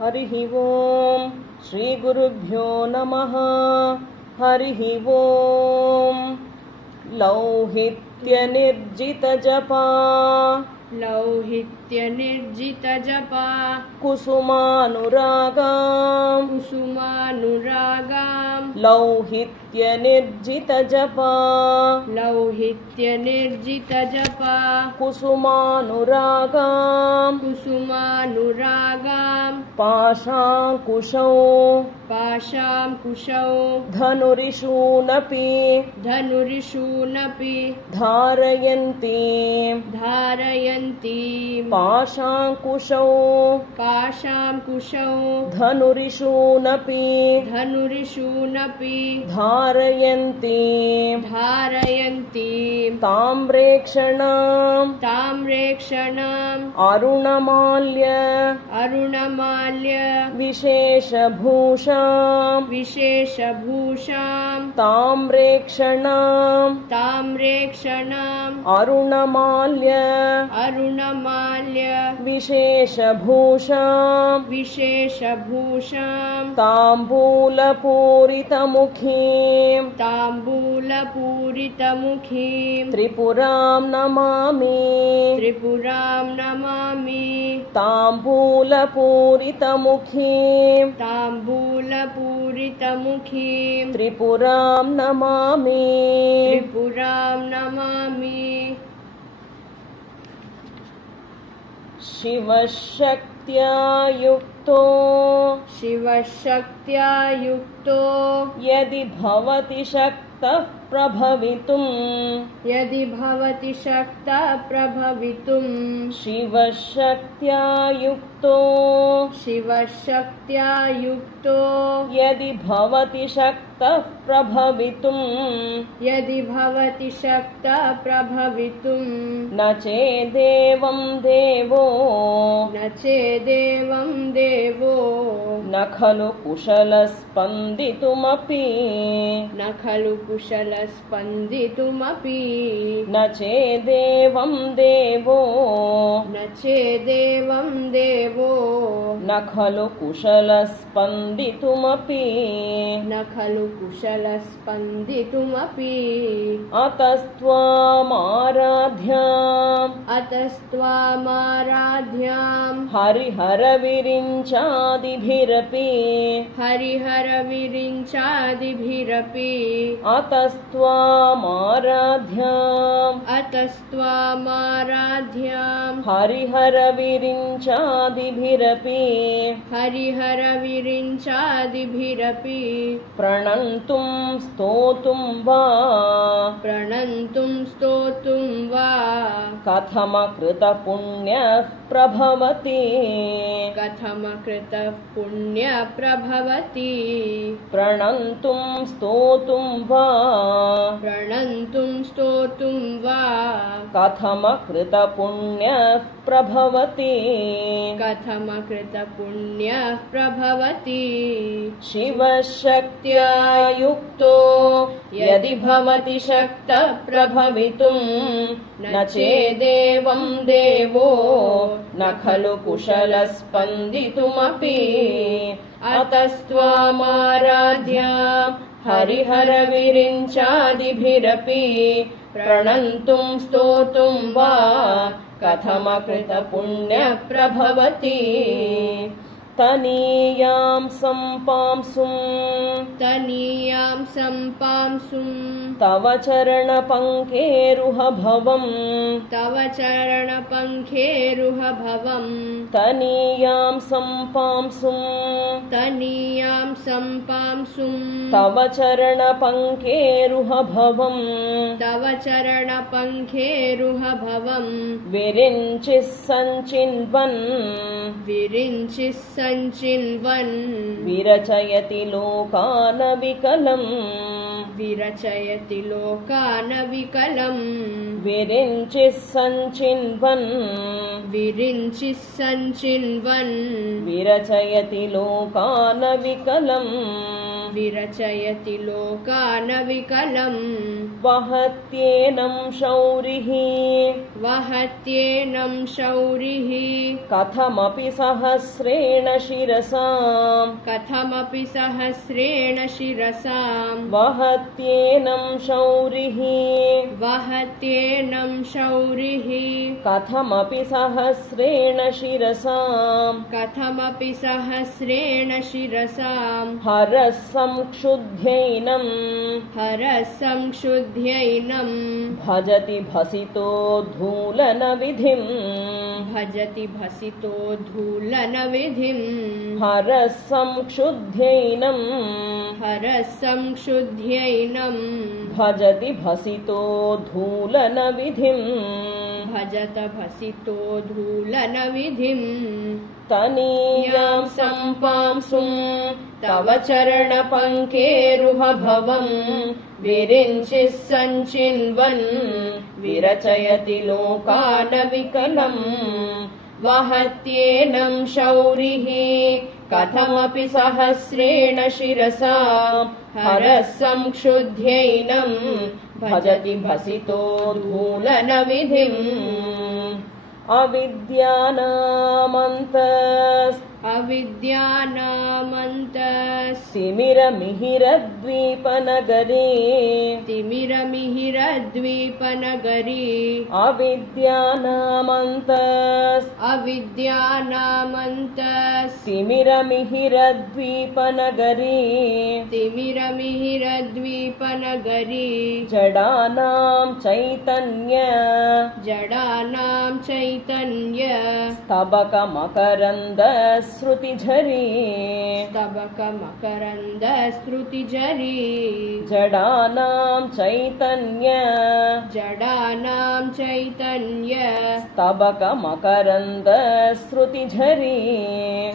हरिः ओम् श्रीगुरुभ्यो नमः। हरिः ओम् लौहित्यनिर्जितजपा कुसुमानुरागाम् लौहित्यनिर्जितजपा कुसुमानुरागाम् पाशाङ्कुशौ धनुरिषूनपि धारयन्ति पाशाङ्कुशौ धनुरिषूनपि धारयन्ति ताम्रेक्षणाम् अरुणमाल्य विशेषभूषाम् ताम्रेक्षणाम् अरुणमाल्य विशेषभूषाम् ताम्बूलपूरितमुखीम् त्रिपुराम् नमामि ताम्बूलपूरितमुखीम् त्रिपुराम् नमामि शिवशक्त्या युक्तो यदि भवति शक्तः प्रभवितुम् शिवशक्त्या युक्तो यदि भवति शक्तः प्रभवितुम् न चेदेवं देवो न खलु कुशलस्पन्दितुमपि न चेदेवं देवो न खलु कुशलस्पन्दितुमपि अतस्त्वामाराध्याम् हरिहरविरिञ्चादिभिरपि अतस्त्वामाराध्याम् हरिहरविरिञ्चादिभिरपि प्रणन्तुं स्तोतुं वा कथमकृतपुण्यः प्रभवति प्रणन्तुं स्तोतुं वा कथमकृतपुण्यः प्रभवति शिवशक्त्या युक्तो यदि भवति शक्तः प्रभवितुम् न चेदेवं देवो न खलु कुशलस्पन्दितुमपि अतस्त्वामाराध्याम् हरिहरविरिञ्चादिभिरपि प्रणन्तुं स्तोतुं वा कथमकृतपुण्यः प्रभवति तनीयां सम्पांसुं तव चरणपङ्केरुहभवम् तनीयां सम्पांसुं तव चरणपङ्केरुहभवम् विरिञ्चिः सञ्चिन्वन् विरचयति लोकानविकलम् विरिञ्चिः सञ्चिन्वन् विरचयति लोकानविकलम् विरचयति लोकानविकलम् वहत्येनं शौरिः वहत्येनं शौरिः कथमपि सहस्रेण शिरसां कथमपि सहस्रेण शिरसां वहत्येनं शौरिः वहत्येनं शौरिः कथमपि सहस्रेण शिरसां कथमपि सहस्रेण शिरसां हरः संक्षुध्यैनं हरः संक्षुध्यैनं भजति भसितो धूलनविधिम् भजति भसितोद्धूलनविधिम् हरः संक्षुध्यैनं हरः संक्षुध्यैनं भजति भसितो धूलनविधिम् भजत भसितोद्धूलनविधिम् तनीयां सम्पांसुं तव चरणपङ्केरुहभवं विरिञ्चिः सञ्चिन्वन् विरचयति लोकानविकलम् वहत्येनं शौरिः कथमपि सहस्रेण शिरसा हरः संक्षुध्यैनं भजति भसितो धूलनविधिम् अविद्यानामन्तस्तिमिरमिहिरद्वीपनगरी तिमिरमिहिरद्वीपनगरी अविद्यानामन्तस्तिमिरमिहिरद्वीपनगरी तिमिरमिहिरद्वीपनगरी जडानां चैतन्य स्तबकमकरन्दश्रुतिझरी स्तबकमकरन्दश्रुतिझरी जडानां चैतन्य स्तबकमकरन्दश्रुतिझरी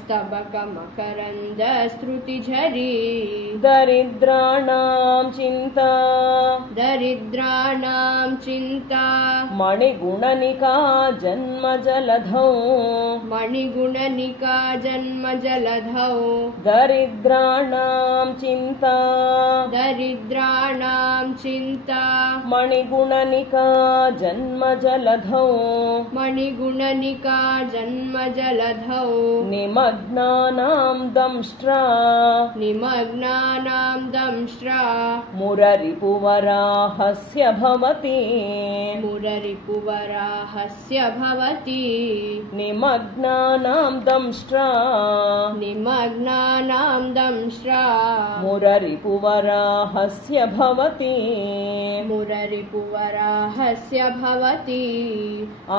स्तबकमकरन्दश्रुतिझरी दरिद्राणां चिन्ता मणिगुणनिका जन्मजलधौ मणिगुणनिका जन्मजलधौ दरिद्राणां चिन्ता मणिगुणनिका जन्मजलधौ मणिगुणनिका जन्मजलधौ निमग्नानां दंष्ट्रा मुररिपुवराहस्य भवति निमग्नानां दंष्ट्रा मुररिपुवराहस्य भवति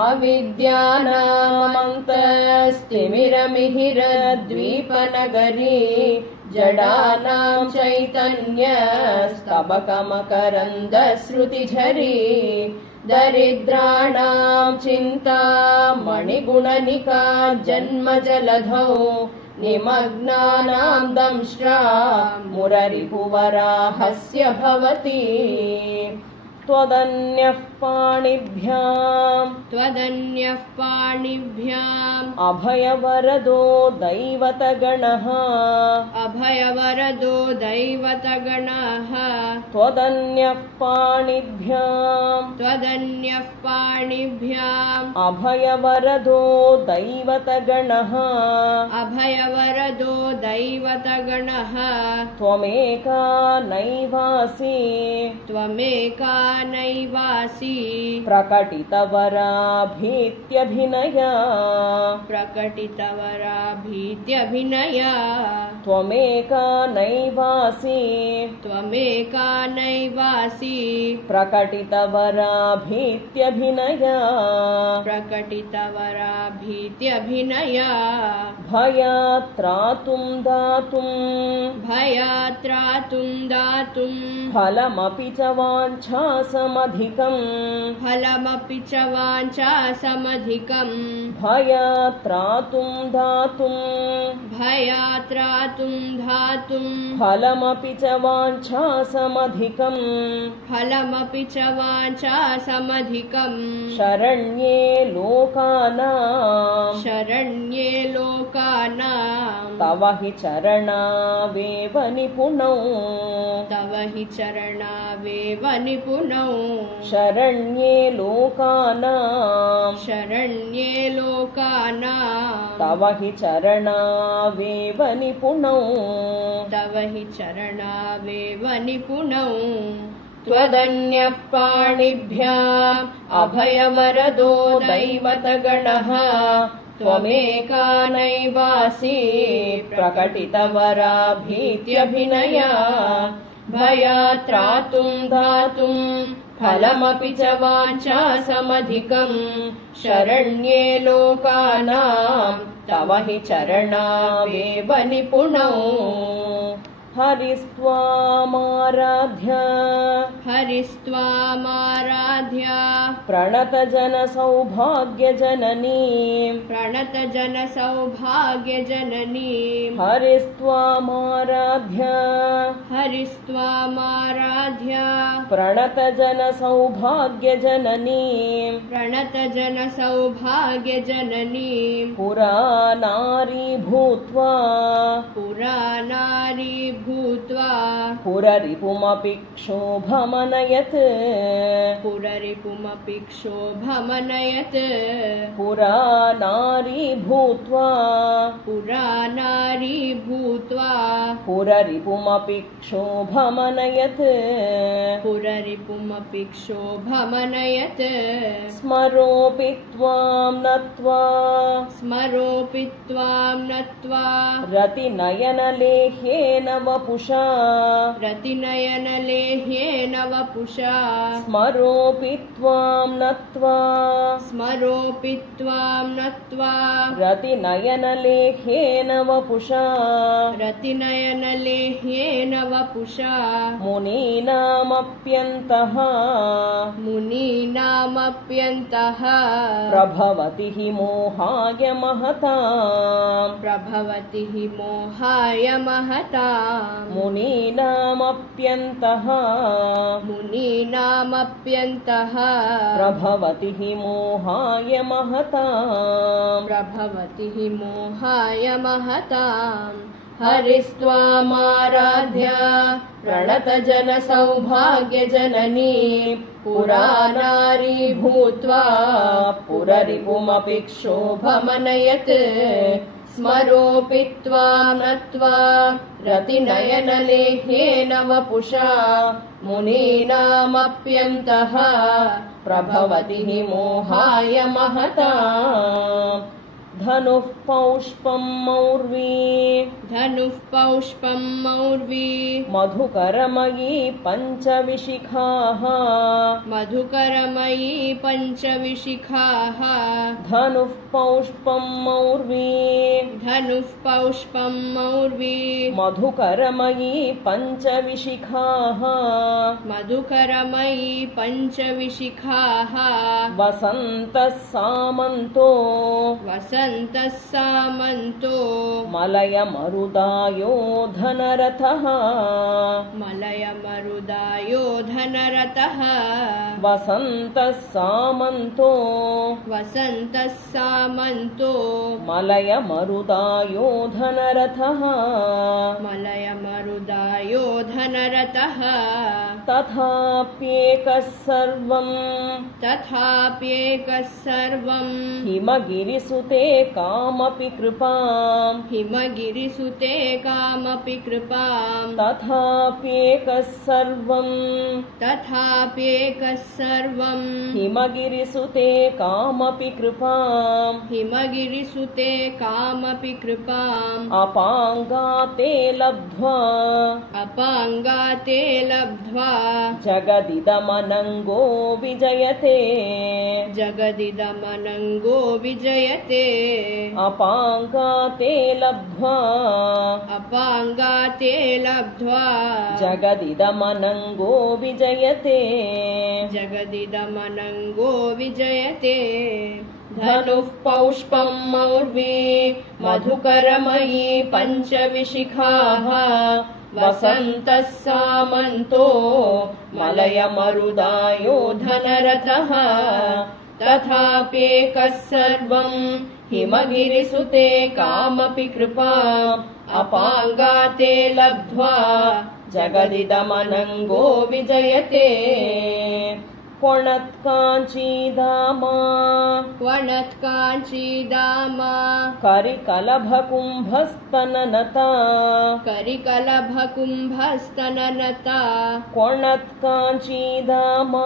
अविद्यानामन्तस्तिमिरमिहिरद्वीपनगरी जडानां चैतन्य स्तबकमकरन्दश्रुतिझरी दरिद्राणां चिन्ता मणिगुणनिका जन्मजलधौ निमग्नानां दंष्ट्रा मुररिपुवराहस्य भवति त्वदन्यः पाणिभ्याम् अभयवरदो दैवतगणः त्वदन्यः पाणिभ्याम् अभयवरदो दैवतगणः त्वमेका नैवासि प्रकटितवराभीत्यभिनया त्वमेका नैवासि प्रकटितवराभीत्यभिनया भयात्रातुं दातुं फलमपि च वाञ्छासमधिकम् भयात्रातुं दातुं धातुं फलमपि च वाञ्छासमधिकम् फलमपि च वाञ्छासमधिकम् शरण्ये लोकानां शरण्ये लोकानां तव हि चरणावेव निपुणौ तव हि चरणावेव निपुणौ शरण्ये लोकानां शरण्ये लोकानां तव हि चरणावेव निपुणौ तव हि चरणावेव निपुणौ त्वदन्यः पाणिभ्याम् अभयवरदो दैवतगणः त्वमेका नैवासि प्रकटितवरा भीत्यभिनया भयात् त्रातुं धातुं फलमपि च वाञ्छासमधिकम् शरण्ये लोकानां तव हि चरणावेव निपुणौ हरिस्त्वामाराध्य हरिस्त्वामाराध्य प्रणतजनसौभाग्यजननीं प्रणतजनसौभाग्यजननीं हरिस्त्वामाराध्य हरिस्त्वामाराध्य प्रणतजनसौभाग्यजननीं प्रणतजनसौभाग्यजननीं पुरा नारी भूत्वा पुरा नारी भूत्वा पुररिपुमपि क्षोभमनयत् पुररिपुमपि क्षोभमनयत् पुरा नारी भूत्वा पुरा नारी भूत्वा पुररिपुमपि क्षोभमनयत् पुररिपुमपि क्षोभमनयत् स्मरोऽपि त्वां नत्वा स्मरोऽपि त्वां नत्वा रतिनयनलेह्येन वपुषा रतिनयनलेह्येन वपुषा स्मरोऽपि त्वां नत्वा स्मरोऽपि त्वां नत्वा रतिनयनलेह्येन वपुषा रतिनयनलेह्येन वपुषा मुनीनामप्यन्तः मुनीनामप्यन्तः प्रभवति हि मोहाय महताम् प्रभवति हि मोहाय महताम् मुनीनामप्यन्तः मुनीनामप्यन्तः प्रभवति हि मोहाय महताम् प्रभवति हि मोहाय महताम् हरिस्त्वामाराध्य प्रणतजनसौभाग्यजननी पुरा नारी भूत्वा पुररिपुमपि क्षोभमनयत् स्मरोऽपि त्वां नत्वा रतिनयनलेह्येन वपुषा मुनीनामप्यन्तः प्रभवति हि मोहाय महताम् धनुः पौष्पं मौर्वी धनुः पौष्पं मौर्वी मधुकरमयी पञ्चविशिखाः मधुकरमयी पञ्चविशिखाः धनुः पौष्पं मौर्वी धनुः पौष्पं मौर्वी मधुकरमयी पञ्चविशिखाः मधुकरमयी पञ्चविशिखाः वसन्तः सामन्तो वसन्तः सामन्तो मलयमरुदायो धनरथः मलयमरुदायो धनरथः वसन्तः सामन्तो वसन्तः सामन्तो मलयमरुदायो धनरथः मलयमरुदायो धनरथः तथाप्येकः सर्वम् हिमगिरिसुते कामपि कृपाम् हिमगिरिसुते कामपि कृपाम् तथाप्येकः सर्वम् हिमगिरिसुते कामपि कृपाम् हिमगिरिसुते कामपि कृपाम् अपाङ्गाते लब्ध्वा जगदिदमनङ्गो विजयते जगदिदमनङ्गो विजयते अपाङ्गाते लब्ध्वा जगदिदमनङ्गो विजयते जगदिदमनङ्गो विजयते धनुः पौष्पं मौर्वी मधुकरमयी पञ्चविशिखाः वसन्तः सामन्तो मलयमरुदायो धनरथः तथाप्येकः सर्वं हिमगिरिसुते कामपि कृपा अपाङ्गाते लब्ध्वा जगदिदमनङ्गो विजयते क्वणत्काञ्चीदामा क्वणत्काञ्चीदामा करिकलभकुम्भस्तननता करिकलभकुम्भस्तननता क्वणत्काञ्चीदामा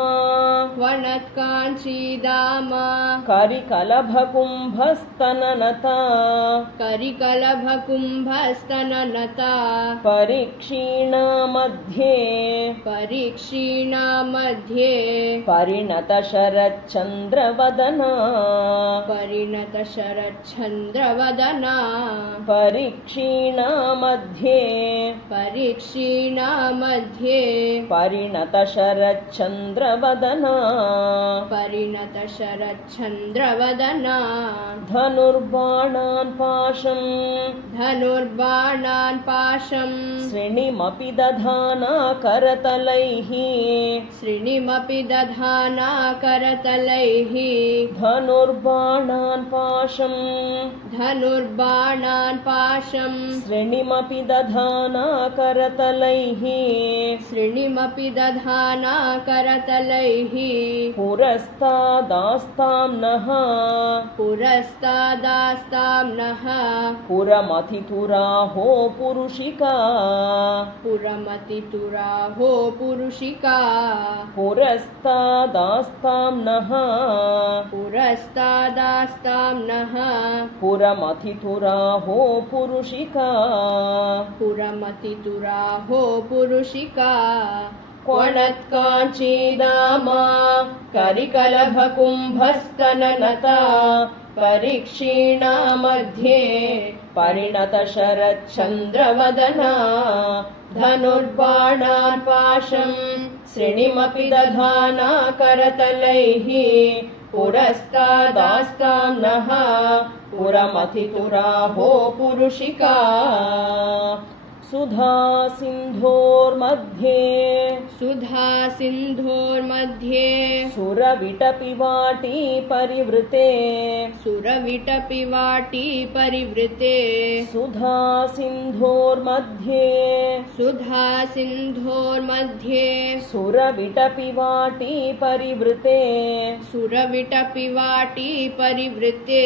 क्वणत्काञ्चीदामा करिकलभकुम्भस्तननता करिकलभकुम्भस्तननता परीक्षीणा मध्ये परीक्षीणा मध्ये परिणतशरच्चन्द्रवदना परिणतशरच्चन्द्रवदना परीक्षीणा मध्ये परीक्षीणा मध्ये परिणतशरच्चन्द्रवदना परिणतशरच्चन्द्रवदना धनुर्बाणान् पाशम् धनुर्बाणान् पाशम् श्रेणिमपि दधाना करतलैः श्रेणिमपि दधाना करतलैः धनुर्बाणान् पाशम् धनुर्बाणान् पाशम् श्रेणिमपि दधाना करतलैः श्रेणिमपि दधाना करतलैः पुरस्तादास्तां नः पुरस्तादास्तां नः पुरमथितुराहो पुरुषिका पुरमतितुराहो पुरुषिका पुरस्तादास्तां नः पुरस्तादास्तां नः पुरमथितुराहो पुरुषिका पुरमतितुराहो पुरुषिका क्वणत्काञ्चीदामा करिकलभकुम्भस्तननता परीक्षीणा मध्ये परिणतशरच्चन्द्रवदना धनुर्बाणान् पाशम् श्रेणिमपि दधाना करतलैः पुरस्तादास्तां नः पुरमथितुराहो पुरुषिका सुधा सिन्धोर्मध्ये सुधा सिन्धोर्मध्ये सुरविटपिवाटी परिवृते सुरविटपिवाटी परिवृते सुधा सिन्धोर्मध्ये सुधा सिन्धोर्मध्ये सुरविटपिवाटी परिवृते सुरविटपिवाटी परिवृते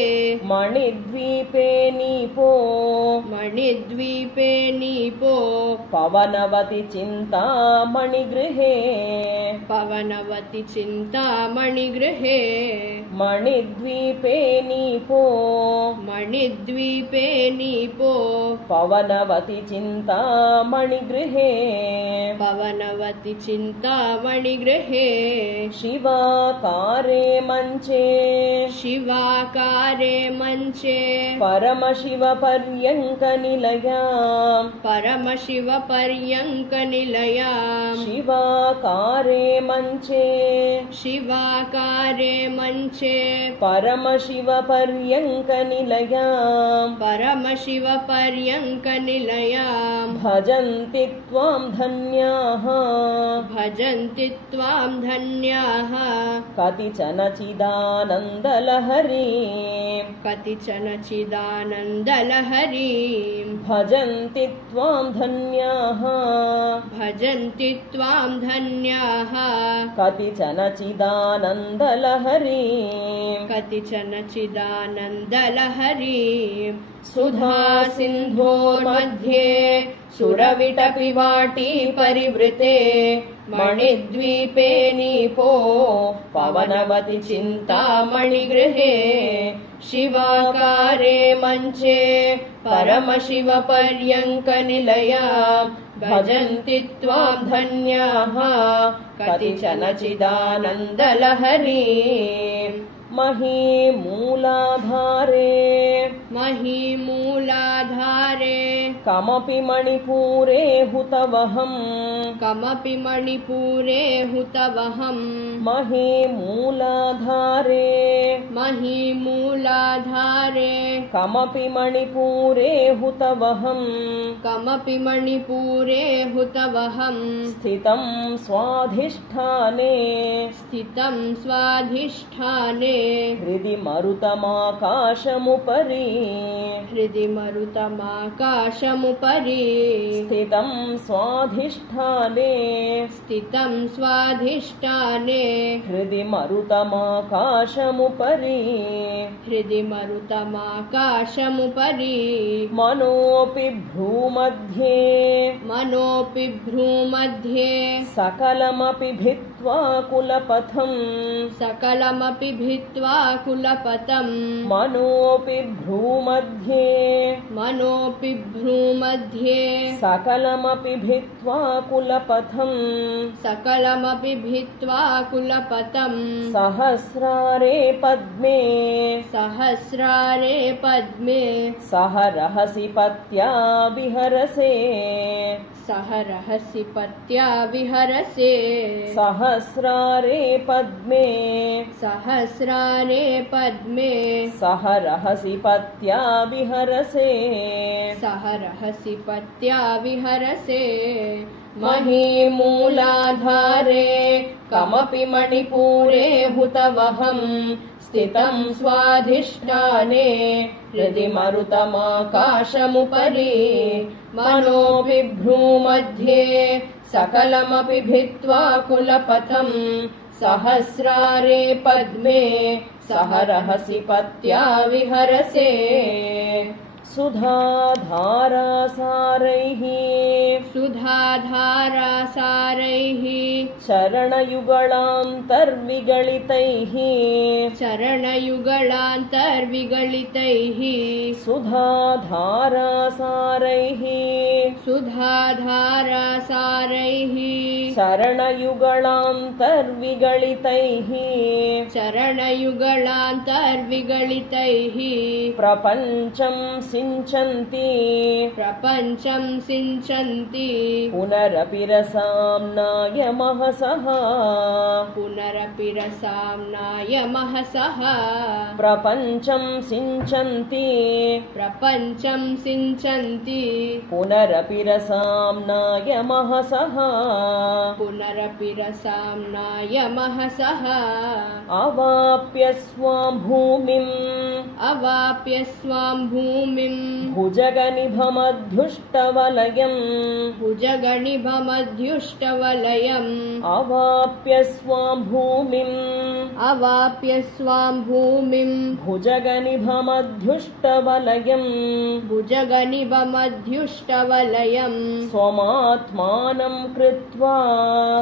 मणिद्वीपे नीपो मणिद्वीपे नीपो पवनवति चिन्तामणिगृहे पवनवति चिन्तामणिगृहे मणिद्वीपे नीपो मणिद्वीपे नीपो पवनवति चिन्तामणिगृहे पवनवति चिन्तामणिगृहे शिवाकारे मञ्चे शिवाकारे मञ्चे परमशिवपर्यङ्कनिलयाम् परमशिवपर्यङ्कनिलयाम् शिवाकारे मञ्चे शिवाकारे मञ्चे परमशिवपर्यङ्कनिलयाम् परमशिवपर्यङ्कनिलयाम् भजन्ति त्वां धन्याः भजन्ति त्वां धन्याः कतिचन चिदानन्दलहरीं कतिचन चिदानन्दलहरीं भजन्ति त्वां धन्याः भजन्ति त्वां धन्याः कतिचन चिदानन्दलहरीं कतिचन चिदानन्दलहरीं सुधा सिन्धोर्मध्ये सुरविटपिवाटी परिवृते मणिद्वीपे नीपो पवनवति चिन्तामणिगृहे शिवाकारे मञ्चे परमशिवपर्यङ्कनिलया भजन्ति त्वां धन्याः कतिचन चिदानन्दलहरीं महीमूलाधारे महीमूलाधारे कमपि मणिपूरे हुतवहम् कमपि मणिपूरे हुतवहम् मही मूलाधारे महीमूलाधारे कमपि मणिपूरे हुतवहम् कमपि मणिपूरे हुतवहम् स्थितं स्वाधिष्ठाने स्थितं स्वाधिष्ठाने हृदि मरुतमाकाशमुपरि हृदि मरुतमाकाशमुपरि स्थितं स्वाधिष्ठाने स्थितं स्वाधिष्ठाने हृदि मरुतमाकाशमुपरि हृदि मरुतमाकाशमुपरि मनोऽपि भ्रूमध्ये मनोऽपि भ्रूमध्ये सकलमपि भित्त्वा कुलपथम् सकलमपि भित्त्वा कुलपथम् मनोऽपि भ्रूमध्ये मनोऽपि भ्रूमध्ये सकलमपि भित्त्वा कुलपथम् सकलमपि भित्त्वा कुलपथम् सहस्रारे पद्मे सहस्रारे पद्मे सह रहसि पत्या विहरसे सह रहसि पत्या विहरसे सहस्रारे पद्मे सहस्रारे पद्मे सह रहसि पत्या विहरसे सह रहसि पत्या विहरसे महीमूलाधारे कमपि मणिपूरे हुतवहम् स्थितं स्वाधिष्ठाने हृदि मरुतमाकाशमुपरि मनोऽपि भ्रूमध्ये सकलमपि भित्त्वा कुलपथम् सहस्रारे पद्मे सह रहसि पत्या विहरसे सुधाधारासारैः सुधाधारासारैः चरणयुगलान्तर्विगलितैः चरणयुगलान्तर्विगलितैः सुधाधारासारैः सुधाधारासारैः चरणयुगलान्तर्विगलितैः चरणयुगलान्तर्विगलितैः प्रपञ्चं सिञ्चन्ति प्रपञ्चं सिञ्चन्ति पुनरपि रसाम्नाय महसः पुनरपि रसाम्नाय महसः प्रपञ्चं सिञ्चन्ति प्रपञ्चं सिञ्चन्ति पुनरपि रसाम्नाय महसः पुनरपि रसाम्नाय महसः अवाप्य स्वां भूमिम् अवाप्य स्वां भूमिं भुजगनिभमध्युष्टवलयम् भुजगनिभमध्युष्टवलयम् अवाप्य स्वां भूमिम् अवाप्य स्वां भूमिं भुजगनिभमध्युष्टवलयम् भुजगनिभमध्युष्टवलयम् स्वमात्मानं कृत्वा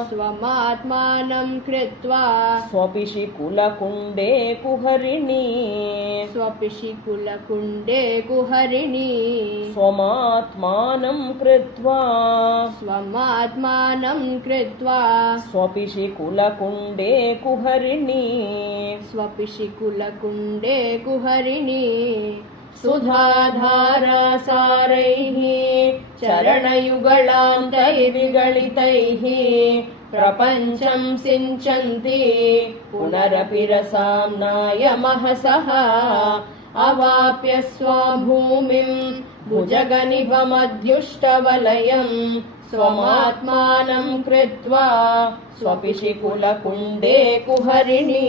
स्वमात्मानं कृत्वा स्वपिशि कुलकुण्डे कुहरिणी स्वपिशि कुलकुण्डे कुहरिणी स्वमात्मानं कृत्वा स्वमात्मानं कृत्वा स्वपिशि कुलकुण्डे कुहरिणी स्वपिशि कुलकुण्डे कुहरिणी सुधाधारासारैः चरणयुगलान्तैर्विगलितैः प्रपञ्चं सिञ्चन्ति पुनरपि रसाम्नाय महसः अवाप्य स्वां भूमिम् भुजगनिभमध्युष्टवलयम् स्वमात्मानं कृत्वा स्वपिशि कुलकुण्डे कुहरिणी